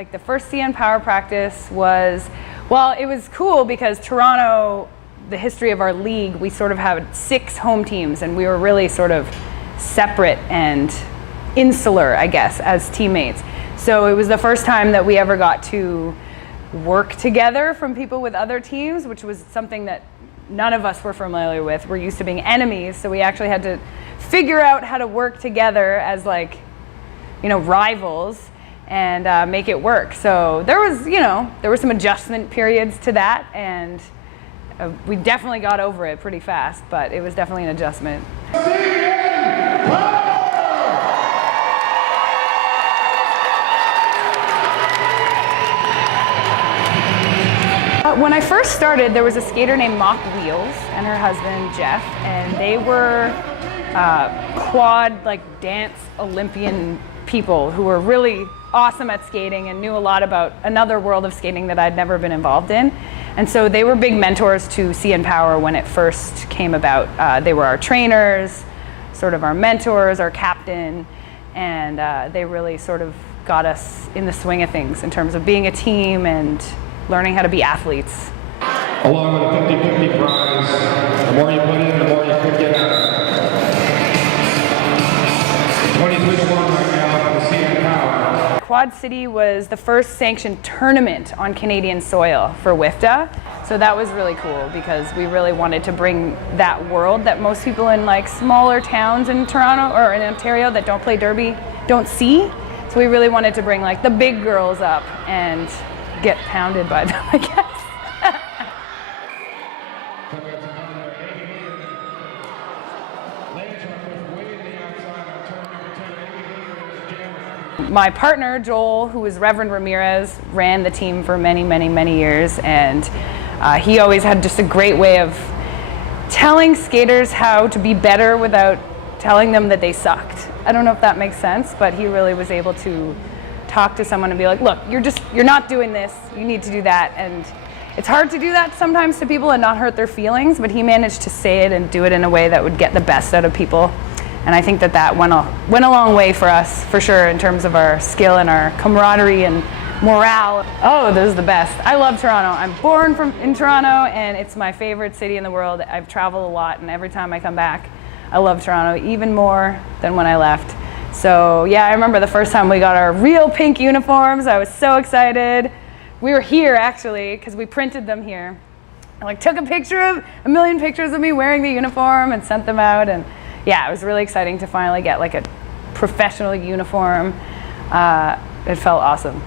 Like the first CN Power practice was, well, it was cool because Toronto, the history of our league, we sort of had 6 home teams and we were really sort of separate and insular, I guess, as teammates. So it was the first time that we ever got to work together from people with other teams, which was something that none of us were familiar with. We're used to being enemies, so we actually had to figure out how to work together as like, rivals and make it work. So there was, there were some adjustment periods to that, and we definitely got over it pretty fast, but it was definitely an adjustment. When I first started, there was a skater named Mock Wheels and her husband Jeff, and they were quad dance Olympian people who were really awesome at skating and knew a lot about another world of skating that I'd never been involved in. And so they were big mentors to CN Power when it first came about. They were our trainers, sort of our mentors, our captain, and they really sort of got us in the swing of things in terms of being a team and learning how to be athletes. Along with a 50-50 prize, the more you put in, the more you could get out. 23-1 right now for the CN Power. Quad City was the first sanctioned tournament on Canadian soil for WIFTA. So that was really cool because we really wanted to bring that world that most people in smaller towns in Toronto or in Ontario that don't play derby don't see. So we really wanted to bring the big girls up and get pounded by them, I guess. My partner, Joel, who was Reverend Ramirez, ran the team for many, many, many years, and he always had just a great way of telling skaters how to be better without telling them that they sucked. I don't know if that makes sense, but he really was able to talk to someone and be like, look, you're not doing this, you need to do that. And it's hard to do that sometimes to people and not hurt their feelings, but he managed to say it and do it in a way that would get the best out of people. And I think that went a long way for us, for sure, in terms of our skill and our camaraderie and morale. Oh, this is the best. I love Toronto. I'm born in Toronto, and it's my favorite city in the world. I've traveled a lot, and every time I come back, I love Toronto even more than when I left. So yeah, I remember the first time we got our real pink uniforms. I was so excited. We were here actually because we printed them here. I took a million pictures of me wearing the uniform and sent them out, and yeah, it was really exciting to finally get a professional uniform. It felt awesome.